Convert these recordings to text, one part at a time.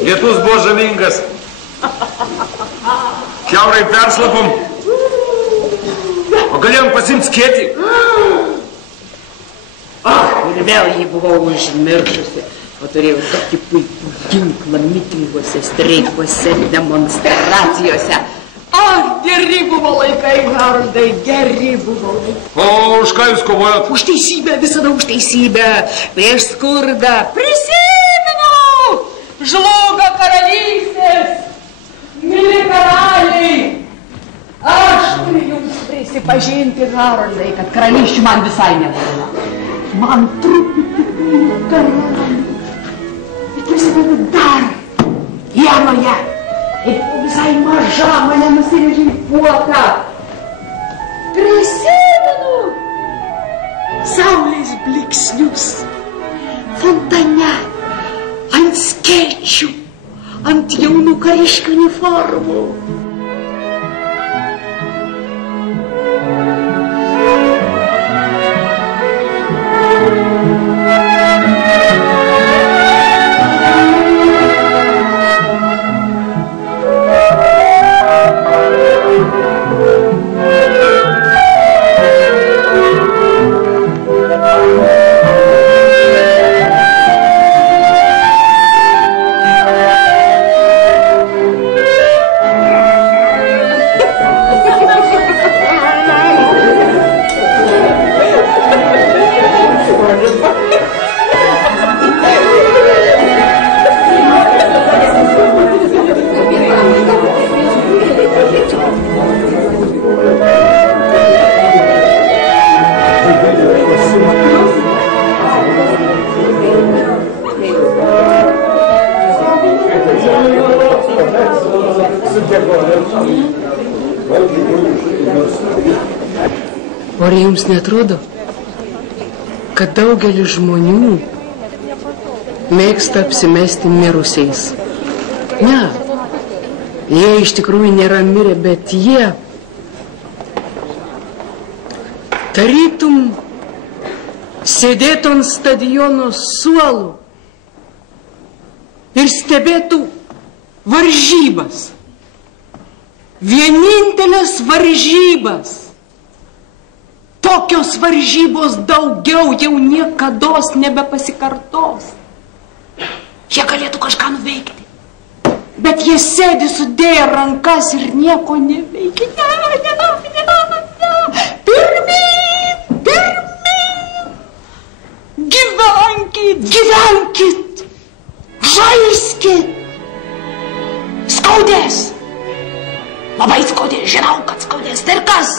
Lietus buvo žalingas. Kiaurai perslapom. O galėjom pasimti skėtį? Ir vėl jį buvau užmiršusi. O turėjau tokį puikų ginklą mitinguose, streikuose, demonstracijose. Geri buvo laikai, Haroldai, geri buvo laikai. O už ką jūs kovojot? Už teisybę, visada už teisybę. Prieš skurdą. Prisimenu! Žlugo karalystės. Mili karaliai. Aš turiu jums prisipažinti, Haroldai, kad karalysčių man visai nebuvo. Man truputį karaliai. Ir prisimenu dar vienoje. Ir visai maža mane nusirėžė į puotą. Prisimenu saulės bliksnius fontane, ant skėčių, ant jaunų kariškių uniformų. Ar jums netrodo, kad daugelis žmonių mėgsta apsimesti mirusiais? Ne, jie iš tikrųjų nėra mirę, bet jie tarytum sėdėtų ant stadiono suolų ir stebėtų varžybas. Vienintelės varžybas. Tokios varžybos daugiau jau niekados nebepasikartos. Jie galėtų kažką nuveikti, bet jie sėdi sudėję rankas ir nieko neveikia. Ne. Pirmyn, pirmyn. Gyvenkit, žaiskit. Skaudės. Labai skaudės, žinau, kad skaudės. Tai ir kas?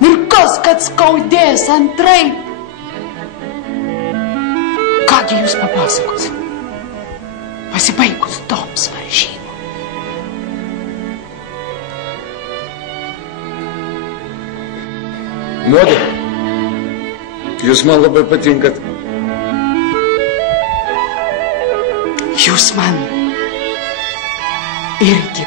Ir kas, kad skaudės antraip? Kągi jūs papasakosit? Pasibaigus toms varžybom. Modė, jūs man labai patinkat. Jūs man irgi.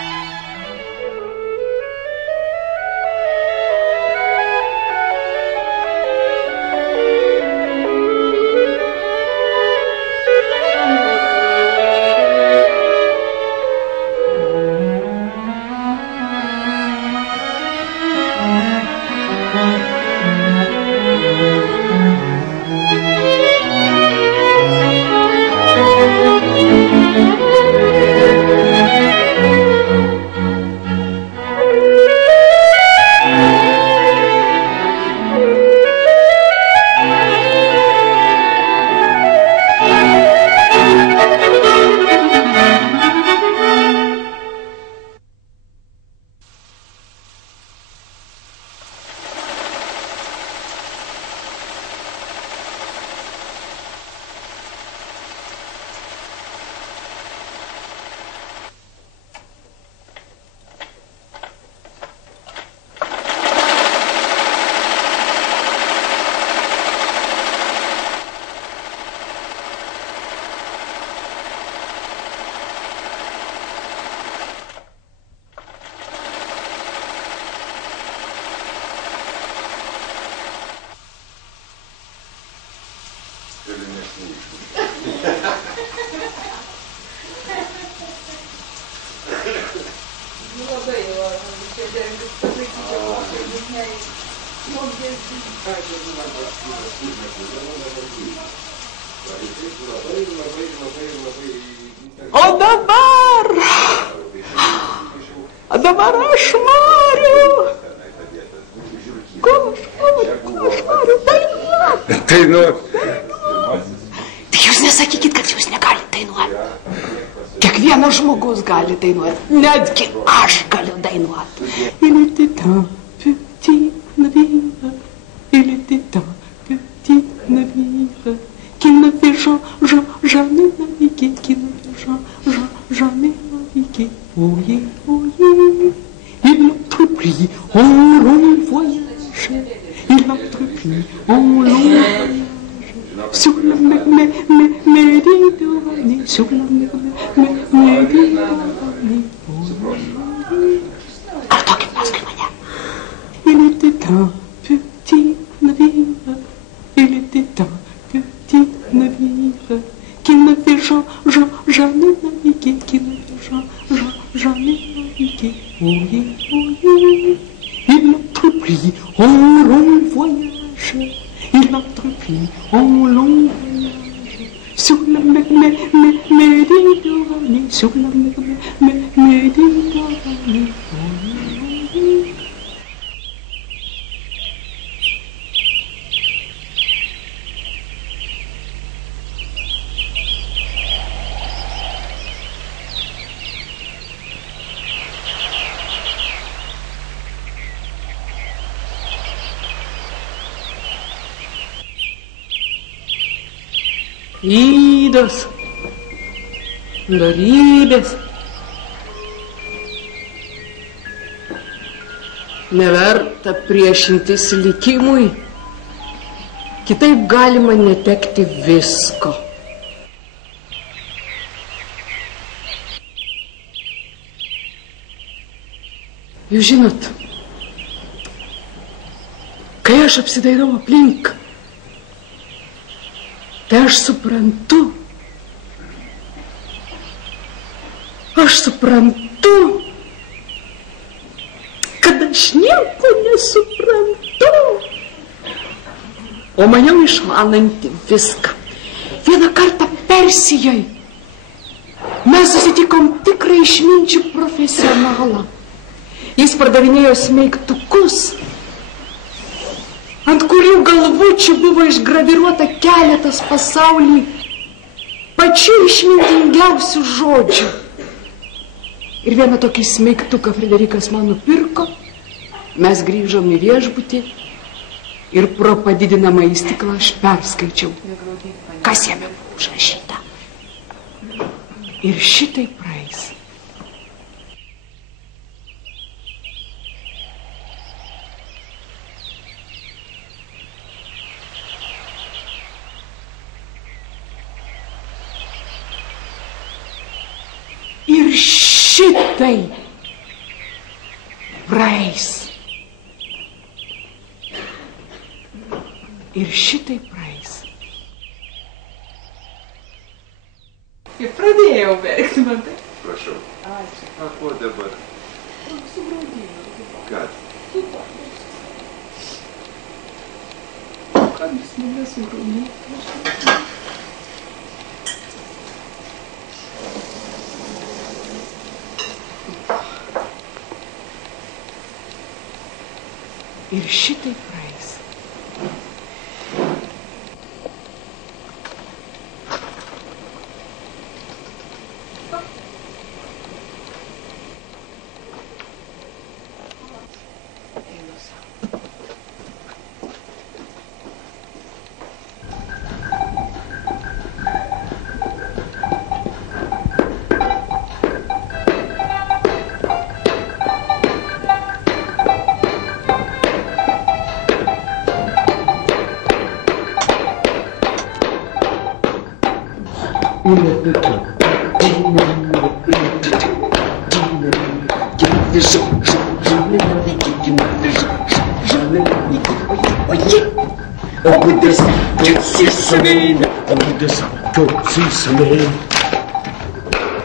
O dabar aš noriu. Ko aš noriu dainuoti. Dainuoti. Tai jūs nesakykit, kad jūs negalite dainuoti. Kiekvienas žmogus gali dainuoti. Netgi aš galiu dainuoti. Il était un petit navire. Il était un petit navire. Qui ne fait jamais naviguer. Qui ne fait jamais naviguer. Oyez, oyez. Il entreprit en long voyage. Il entreprit en long voyage. Sur la Méditerranée, sur la Méditerranée. Il était un petit navire. Il était un petit navire qui ne fait jamais naviguer, qui ne fait jamais naviguer. Oyez, oyez. Il entreprit en long voyage. Il entreprit en long voyage sur la Méditerranée, sur la Méditerranée. Ydos, dorybės. Neverta priešintis likimui, kitaip galima netekti visko. Jūs žinot, kai aš apsidairau aplink, tai aš suprantu, kad aš nieko nesuprantu, o maniau išmananti viską. Vieną kartą Persijoj mes susitikom tikrą išminčių profesionalą. Jis pardavinėjo smeigtukus, ant kurių galvučių buvo išgraviruota keletas pasauly pačių išmintingiausių žodžių. Ir vieną tokį smeigtuką Frederikas man nupirko, mes grįžom į viešbutį ir pro padidinamąjį stiklą aš perskaičiau, kas jame buvo užrašyta. Ir šitai praeis. Ir šitai praeis. Ir šitai praeis. Ir pradėjau verkti, man tai. Prašau. Ačiū. O ko dabar? Sugraudino. Kad? Kad jis mane sugraudino? Ir šitai praeis.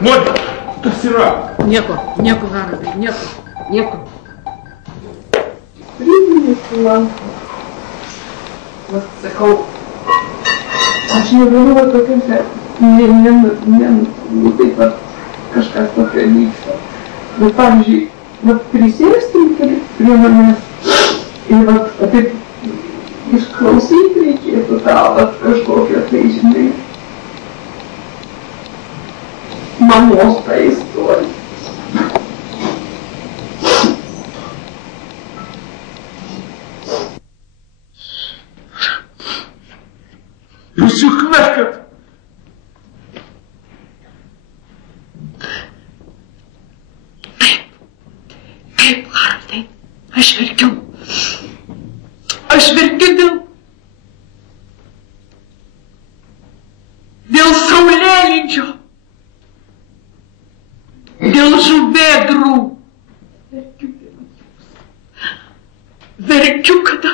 Moi, Tas yra. Nieko, Haraldai, nieko. Priminėsi man. Vat sakau, aš negaliu va tokiuose, taip pat kažkas tokio vyksta. Bet pavyzdžiui, vat prisėstum prie manęs ir vat taip išklausyti reikėtų tą vat kažkokią tai, žinai, mamos tą istoriją. Jūs juk verkat. Taip, Haraldai, aš verkiu dėl saulėlydžio, dėl žuvėdrų. Verkiu, kada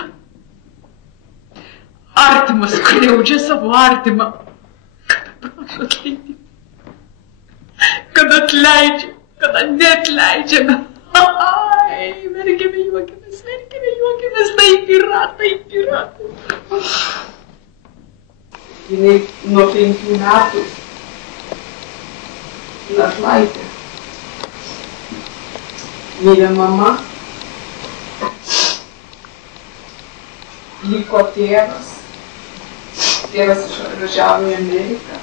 artimas skriaudžia savo artimą, kada prašo atleidimą, kada atleidžia, kada neatleidžiame. Ai, verkime juokimės, taip yra. Jinai nuo 5 metų našlaitė. Mirė mama, liko tėvas išvažiavo į Ameriką,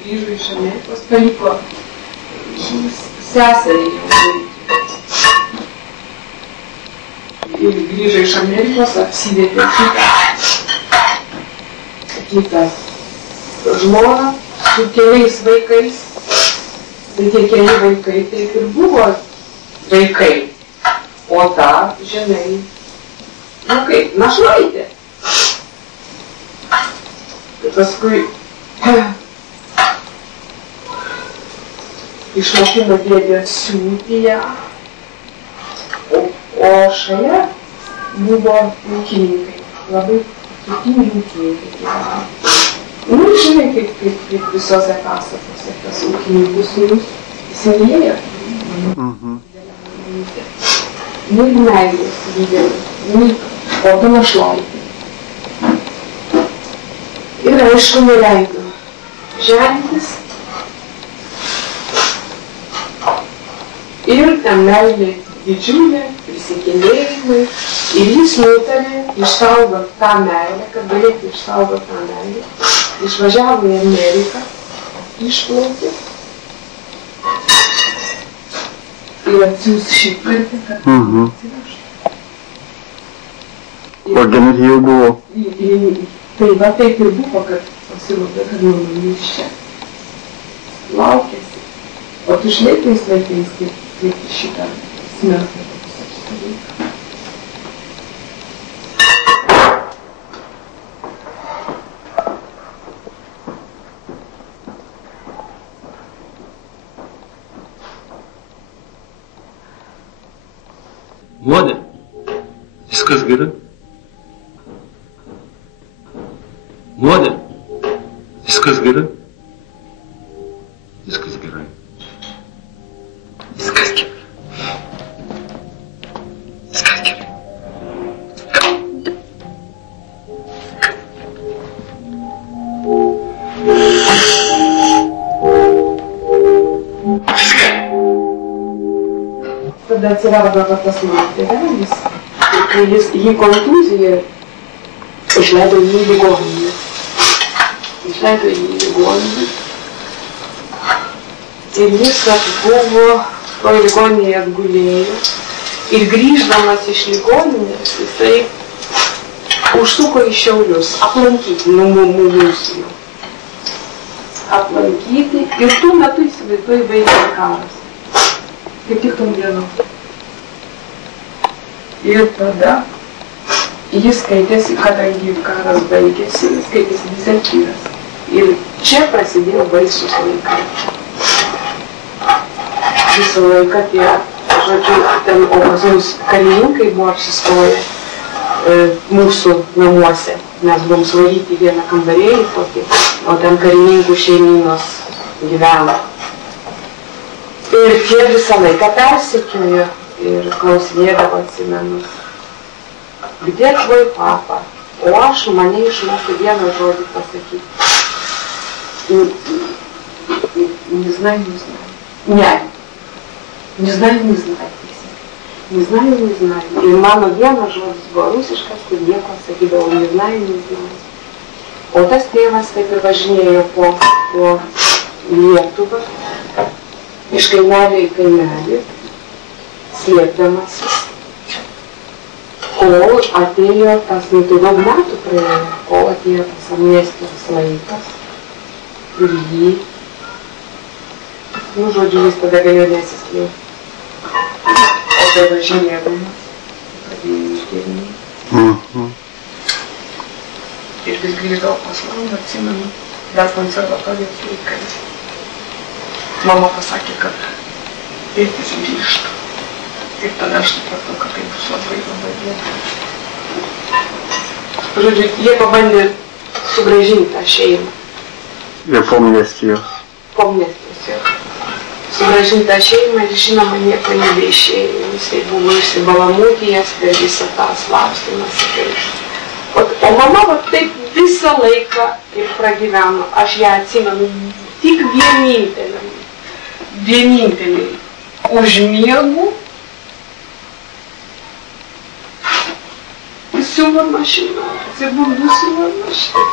grįžo iš Amerikos, paliko seserį jau. Ir grįžo iš Amerikos, apsivedė kitą žmoną su keliais vaikais. Tai tie keli vaikai taip ir buvo vaikai. O ta, žinai, kaip, našlaitė. Ir paskui išmokino dėdė siūti ją. O šalia buvo ūkininkai, labai turtingi ūkininkai. Nu, žinai, kaip visose pasakose, tas ūkininkų sūnus įsiliejo. Nu, ir meilės lygėjo, o tu našlaitė. Ir aišku, neleido žentis. Ir ta meilė didžiulė, prisikėlėjimai. Ir jis nutarė išsaugot tą meilę, kad galėtų išsaugot tą meilę. Išvažiavo į Ameriką, išplaukė. Ir atsiūs šitkartį, kad atsivežtų. O gimti jau buvo? Tai va taip ir buvo, kad pasirodė, kad nuomonės čia laukėsi. O tu žinai tais laikais, kaip šitą smertą šitą vaiką. Moda, viskas gerai. Moda, viskas gerai. Viskas gerai. Viskas gerai. Viskas gerai. Tada atsirado tas mano tėvelis, ir kai jį kontūziją išleido jį į ligoninę. Ir jis buvo toj ligoninėje atgulėjo. Ir grįždamas iš ligoninės, jisai užsuko į Šiaulius, aplankyti mūsų. Aplankyti. Ir tuo metu įsivaizduoju baigė karas. Kaip tik tom dienom. Ir tada jis skaitėsi, kadangi karas baigėsi, jis skaitėsi dezertyras. Ir čia prasidėjo baisus laikai. Visą laiką tie, žodžiu, ten ovazaus karininkai buvo apsistoję mūsų namuose. Mes buvom svaryti vieną kambarėlį tokį, o ten karininkų šeimynos gyveno. Ir tie visą laiką persekiojo ir klausinėdavo, atsimenu. Где твой папа? O aš mane išmokau vieną žodį pasakyti. Не знаю. Ir mano vienas žodis buvo rusiškas, kur nieko sakydavo, не знаю. O tas tėvas taip ir važinėjo po Lietuvą, iš kaimelio į kaimelį, slėpdamasis, kol atėjo tas, tai daug metų praėjo, kol atėjo tas amnestijos laikas ir jį, žodžiu, jis tada galėjo nesislėpti. O tai važinėdamas, pradėjo išgėrinėti. Ir vis grįždavo pas mamą, atsimenu, dar konservatorijos laikais. Mama pasakė, kad tėtis grįžtų. Ir tada aš supratau, kad tai bus labai blogai. Žodžiu, jie pabandė sugrąžinti tą šeimą. Ir po amnestijos. Po amnestijos, jo. Sugrąžinti tą šeimą ir žinoma nieko nebeišėjo. Jisai buvo išsibalamūtijęs per visą tą slapstymąsi. O mama va taip visą laiką ir pragyveno. Aš ją atsimenu tik vienintelį užmiegu siuvo mašina, atsibundu siuvo mašina.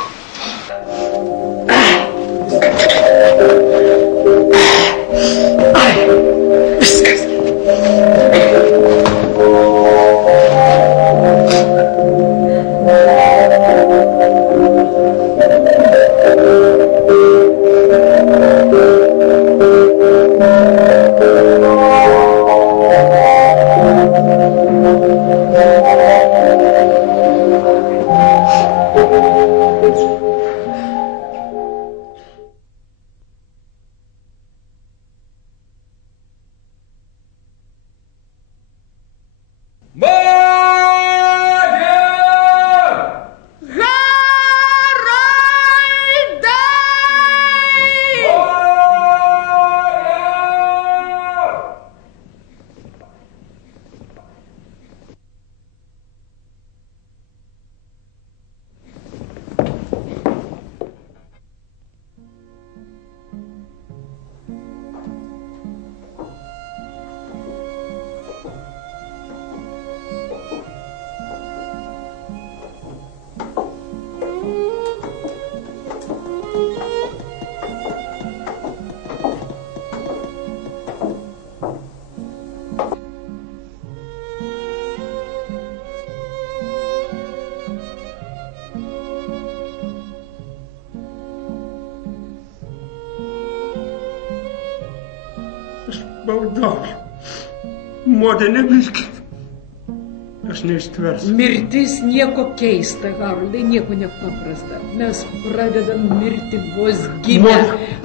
Ai, viskas. Maldauju, modė nemirkit. Aš neištversiu. Mirtis nieko keista, Haroldai, nieko nepaprasta. Mes pradedam mirti vos gimę.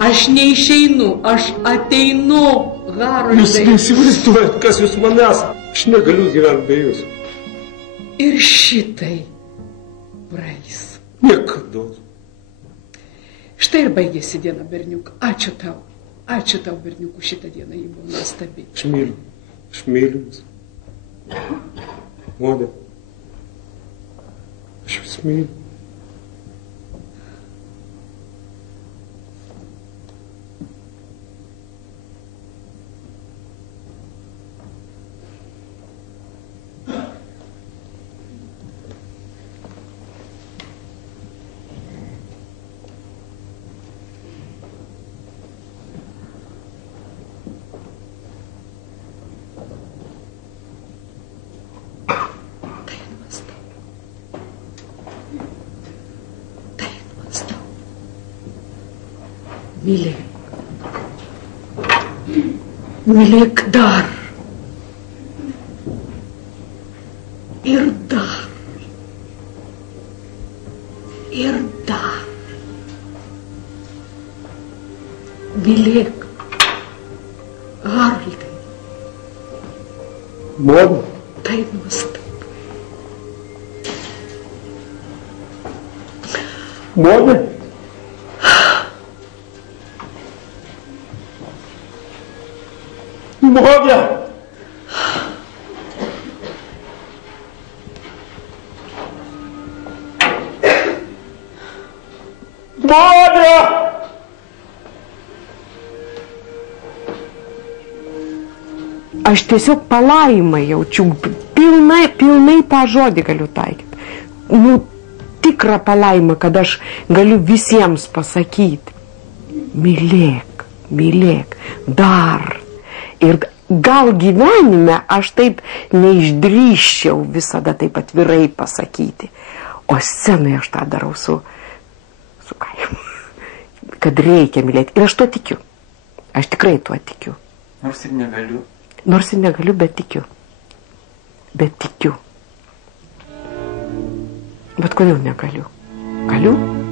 Aš neišeinu, aš ateinu, Haroldai. Jūs neįsivaizduojat, kas jūs manęs. Aš negaliu gyventi be jūsų. Ir šitai praeis. Niekada. Štai ir baigėsi diena, berniuk. Ačiū tau, berniukų, šitą dieną jį buvo nuostabi. Aš myliu jūs. Modė, aš jūs myliu. Mylėk dar. Ir dar. Ir dar. Mylėk. Haroldai. Modė. Tai nuostabu. Modė. Mogę! Mogę! Aš tiesiog palaimą jaučiu, pilnai tą žodį galiu taikyti. Nu, tikrą palaimą, kad aš galiu visiems pasakyti. Mylėk, mylėk, dar. Ir gal gyvenime aš taip neišdrįsčiau visada taip atvirai pasakyti. O scenoje aš tą darau su kaimu. Kad reikia mylėti. Ir aš tuo tikiu. Aš tikrai tuo tikiu. Nors ir negaliu. Nors ir negaliu, bet tikiu. Bet tikiu. Bet kodėl negaliu? Galiu?